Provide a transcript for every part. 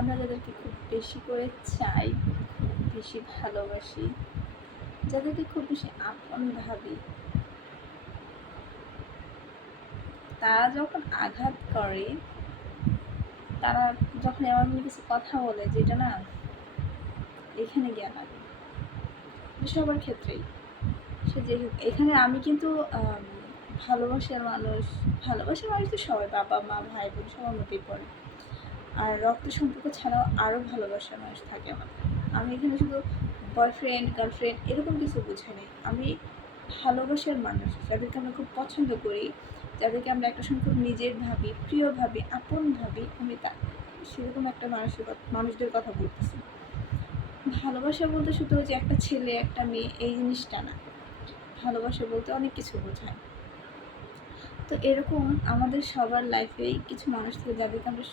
আমরা যাদেরকে খুব বেশি করে চাই, খুব বেশি ভালোবাসি, যাদেরকে খুব বেশি আপন ভাবি, তারা যখন আঘাত করে, তারা যখন এমন কিছু কথা বলে যেটা না এখানে গিয়ে লাগে, সবার ক্ষেত্রেই। সে যে এখানে আমি কিন্তু ভালোবাসার মানুষ তো সবাই, বাবা মা ভাই বোন সবার মধ্যেই পড়ে। আর রক্ত সম্পর্ক ছাড়াও আরও ভালোবাসার মানুষ থাকে আমাদের। আমি এখানে শুধু বয়ফ্রেন্ড গার্লফ্রেন্ড এরকম কিছু বুঝাই নেই, আমি ভালোবাসার মানুষ, যাদেরকে আমরা খুব পছন্দ করি, যাদেরকে আমরা একটা সময় খুব নিজের ভাবি, প্রিয় ভাবি, আপন ভাবি, আমি তা সেরকম একটা মানুষদের কথা বলতেছি। ভালোবাসা বলতে শুধু যে একটা ছেলে একটা মেয়ে এই জিনিসটা না, ভালোবাসা বলতে অনেক কিছু বোঝায়। তো এরকম আমাদের সবার লাইফেই কিছু মানুষ থাকে যাদেরকে আমরা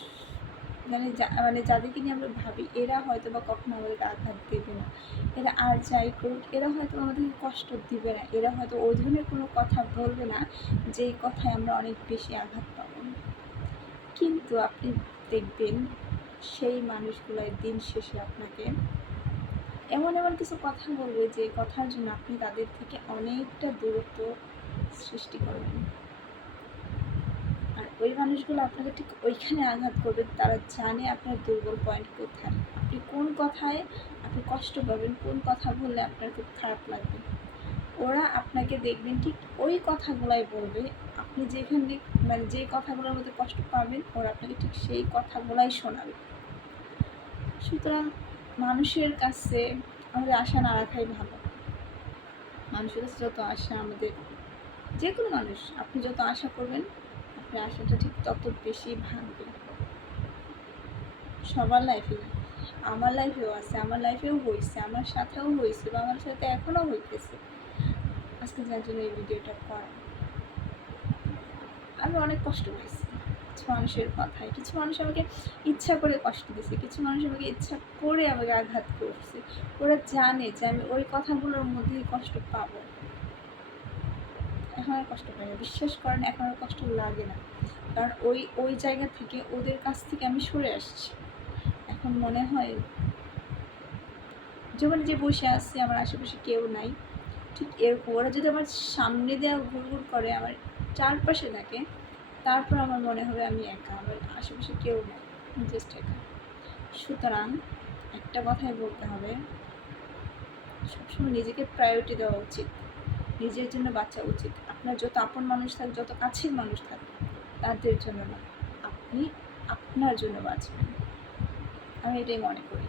মানে যাদেরকে নিয়ে আমরা ভাবি এরা হয়তো বা কখনো আমাদেরকে আঘাত দেবে না, এরা আর যাই করুক এরা হয়তো আমাদেরকে কষ্ট দিবে না, এরা হয়তো ওই ধরনের কোনো কথা বলবে না যেই কথায় আমরা অনেক বেশি আঘাত পাব। কিন্তু আপনি দেখবেন সেই মানুষগুলাই দিন শেষে আপনাকে এমন কিছু কথা বলবে যে কথার জন্য আপনি তাদের থেকে অনেকটা দূরত্ব সৃষ্টি করবেন। আর ওই মানুষগুলো আপনাকে ঠিক ওইখানে আঘাত করবে, তারা জানে আপনার দুর্বল পয়েন্ট কোথায়, আপনি কোন কথায় আপনি কষ্ট পাবেন, কোন কথা বললে আপনার খুব খারাপ লাগবে। ওরা আপনাকে দেখবেন ঠিক ওই কথাগুলাই বলবে, আপনি যেখানে মানে যে কথাগুলোর মধ্যে কষ্ট পাবেন ওরা আপনাকে ঠিক সেই কথাগুলাই শোনাবে। সুতরাং মানুষের কাছে আমাদের আশা না রাখাই ভালো। মানুষের কাছে যত আশা, আমাদের যে কোনো মানুষ, আপনি যত আশা করবেন আপনার আশাটা ঠিক তত বেশি ভাঙবে। সবার লাইফে, আমার লাইফেও আছে, আমার লাইফেও হয়েছে, আমার সাথেও হয়েছে বা আমার সাথে এখনও হইতেছে। আজকে যার জন্য এই ভিডিওটা করা, আমি অনেক কষ্ট পেয়েছি কিছু মানুষের কথায়। কিছু মানুষ আমাকে ইচ্ছা করে কষ্ট দিয়েছে, কিছু মানুষ আমাকে ইচ্ছা করে আমাকে আঘাত করছে। ওরা জানে যে আমি ওই কথাগুলোর মধ্যেই কষ্ট পাবো। এখন আর কষ্ট পাই না, বিশ্বাস করেন, এখন আর কষ্ট লাগে না, কারণ ওই জায়গা থেকে ওদের কাছ থেকে আমি সরে আসছি। এখন মনে হয় যেমন যে বসে আসছে আমার আশেপাশে কেউ নাই, ঠিক এরকম ওরা যদি আমার সামনে দেওয়া ঘুরঘুর করে, আমার চারপাশে থাকে, তারপর আমার মনে হবে আমি একা, আমার আশেপাশে কেউ নেই, জাস্ট একা। সুতরাং একটা কথাই বলতে হবে, সবসময় নিজেকে প্রায়োরিটি দেওয়া উচিত, নিজের জন্য বাঁচা উচিত। আপনার যত আপন মানুষ থাক, যত কাছের মানুষ থাক, তাদের জন্য না, আপনি আপনার জন্য বাঁচবেন। আমি এটাই মনে করি।